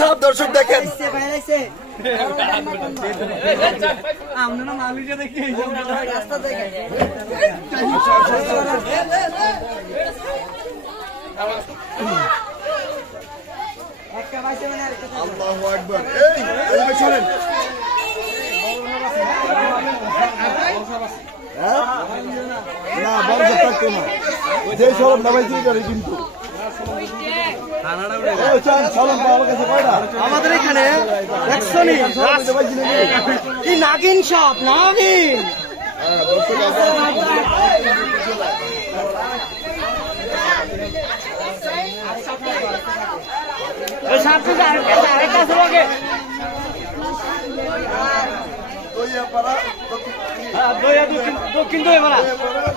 সব দর্শক দেখেন আল্লাহু আকবার। এই শোনেন না বর্ষা থাকতো না যে সরম নামাইছি করে কিন্তু আমাদের এখানে কি নাগিন সাপ নাগিন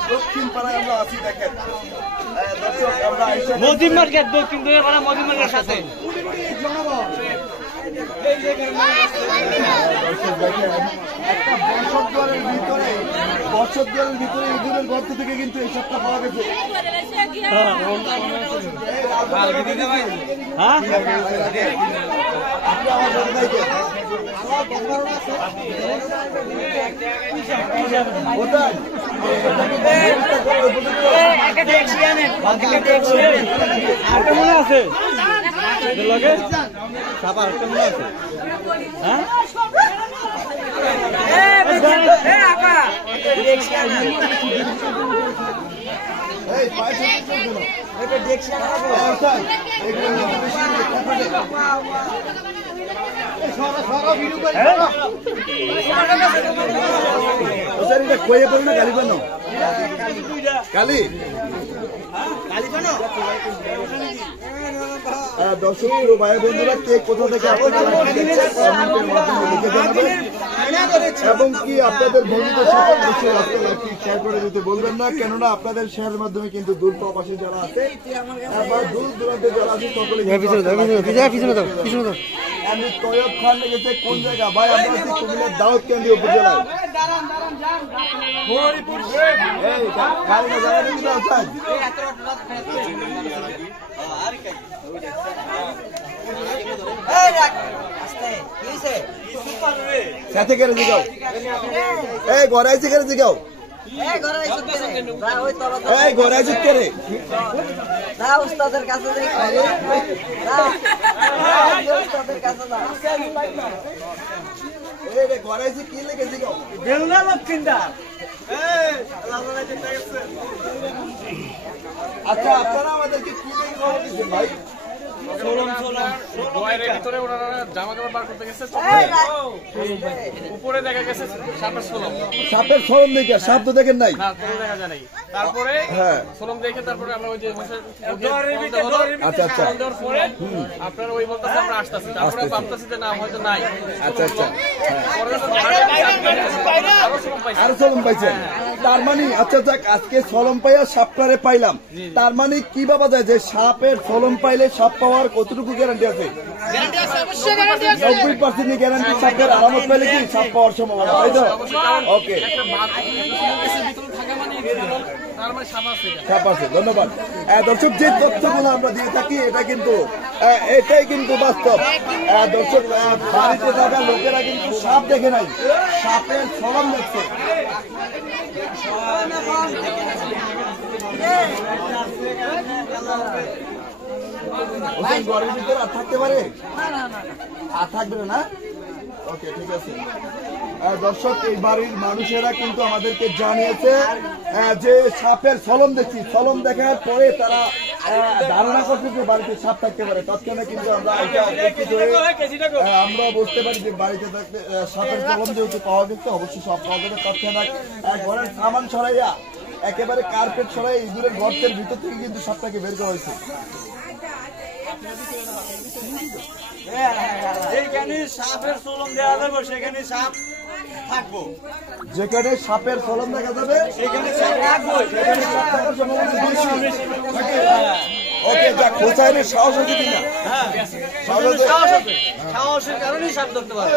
দক্ষিণ পাড়ায় আমরা আছি দেখেন মোদি মার্কেট দক্ষিণ দইপাড়া মোদি মার্কেটের সাথে বর্ষদ্বারের ভিতরে ইঁদুরের গর্ত থেকে কিন্তু এই সবটা পাওয়া গেছে। মনে আছে কয়ে পড়ো না গালি বানো কালি দর্শক ভাই বন্ধুরা কে কোথা থেকে এবং কি আপনাদের বন্ধুদের সাথে শেয়ার করে দিতে বলবেন না, কেননা আপনাদের শেয়ারের মাধ্যমে কিন্তু দূর প্রবাসী যারা আছে বা দূর দূরান্তে যারা আছে সকলে আমি তৈয়ব খান লেগেছে কোন জায়গা ভাই আমরা আছি কুমিল্লার দাউদকান্দি উপজেলায়। সাথে করে জিগাও এই গড়াইছে করে জিগাও এই গড়াইছে করে না উস্তাদের কাছে যাই উস্তাদের কাছে না এই রে গড়াইছে কি লেগে জিগাও বেলনা লক্ষিন্দা আচ্ছা আপনারা আমাদেরকে কি লেগে খবর দিচ্ছেন ভাই? ভিতরে ওনারা জামা কাপড় বার করতে গেছে উপরে দেখা গেছে সাপের সরম দেখে সাপ তো দেখেন নাই দেখা যায় নাই। তারপরে সোলম দেখে তারপরে আমরা ওই যে আচ্ছা আচ্ছা দেওয়ার পরে আপনার ওই বলতেছে আমরা আসতেছি, তারপরে ভাবতেছি যে না হয়তো নাই। আচ্ছা আচ্ছা আরো সলম পাইছেন তার মানে আচ্ছা যাক আজকে সলম পাইয়া সাপটারে পাইলাম, তার মানে কি বাবা যায় যে সাপের সলম পাইলে সাপ পাওয়ার কতটুকু গ্যারান্টি আছে? 90% গ্যারান্টি সাপের আলামত পাইলে কি সাপ পাওয়ার সম্ভাবনা, তাই তো? ওকে সাপ আছে। ধন্যবাদ দর্শক, যে তথ্যগুলো আমরা দিয়ে থাকি এটা কিন্তু এটাই কিন্তু বাস্তব। দর্শক বাড়িতে থাকা লোকেরা কিন্তু সাপ দেখে নাই, সাপের সলম দেখছে। ঘরের ভিতরে আর থাকতে পারে আর থাকবে না? ওকে ঠিক আছে। দর্শক এই বাড়ির মানুষেরা কিন্তু আমাদেরকে জানিয়েছে যে সাপের সলম দেখছি, সলম দেখার পরে তারা ধারণা করছে যে বাড়িতে সাপ থাকতে পারে। তৎক্ষণাৎ কিন্তু আমরা বুঝতে পারি যে বাড়িতে থাকতে সাপের সলম যেহেতু পাওয়া গেছে অবশ্যই সব পাওয়া যাবে। তৎক্ষণাৎ ঘরের সামান সরাইয়া একেবারে কার্পেট সরাই ইঁদুরের গর্তের ভিতর থেকে কিন্তু সাপটাকে বের করা হয়েছে। এইখানে সাপের সলম দেওয়া যাবে, সেখানে সাপ থাকবো। যেখানে সাপের সলম দেখা যাবে সেখানে সাপ থাকবো, সেখানে সাপ থাকার সম্ভাবনা বেশি। ওকে হোসাইনের সাহস আছে কিনা? সাহস আছে? সাহসের কারণেই সাপ ধরতে পারে।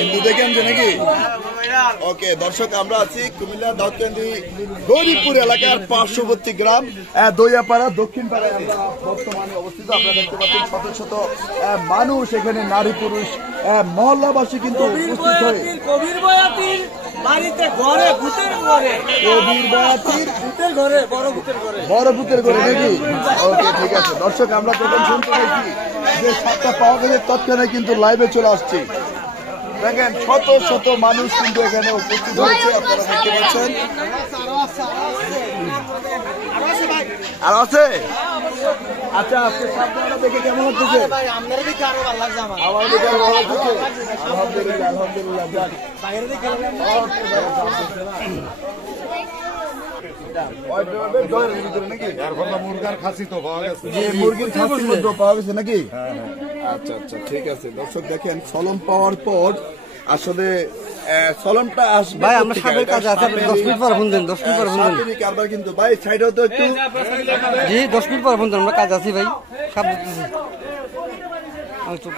হিন্দু দেখে আনছে নাকি? ওকে দর্শক, আমরা আছি কুমিল্লা দাউদকান্দি গৌরীপুর এলাকার পার্শ্ববর্তী গ্রাম দইয়াপাড়া দক্ষিণ পাড়ায় আমরা বর্তমানে অবস্থিত। আপনারা দেখতে পাচ্ছেন শত শত মানুষ, এখানে নারী পুরুষ মহল্লাবাসী কিন্তু উপস্থিত হয়ে কবির বয়াতির বাড়িতে ঘরে ভূতের ঘরে কবির বয়াতির ভূতের ঘরে বড় ভূতের ঘরে বড় ভূতের করে নাকি? ওকে ঠিক আছে দর্শক, আমরা যখন শুনতে পাইছি যে সাপটা পাওয়া গেছে তৎক্ষণাৎ কিন্তু লাইভে চলে আসছি। দেখেন শত শত মানুষ কিন্তু এখানে উপস্থিত হয়েছে, আপনারা দেখতে পাচ্ছেন। আর আছে? আচ্ছা, আজকে সাপটা দেখে কেমন লাগতেছে? ভাই আমাদের দিকে আরো ভালো লাগছে আমার আমার দিকে আরো ভালো লাগতেছে? আলহামদুলিল্লাহ, আলহামদুলিল্লাহ। যাক। বাইরে দিকে জয়ের ভিতরে নাকি? মুরগার খাসি তো পাওয়া গেছে। যে মুরগির খাসির মধ্যে পাওয়া গেছে নাকি? আচ্ছা আচ্ছা ঠিক আছে দর্শক, দেখেন সলম পাওয়ার পর আসলে সলমটা আসবে। ভাই, আমরা সাপের কাছে আছি, আপনি 10 মিনিট পর ফোন দেন, 10 মিনিট পর ফোন দেন। সাপেরই কারবার কিন্তু ভাই, সাইডেও তো একটু জি 10 মিনিট পর ফোন দেন, আমরা কাজ আছি ভাই, সাপ দিতেছি। আমি চুপ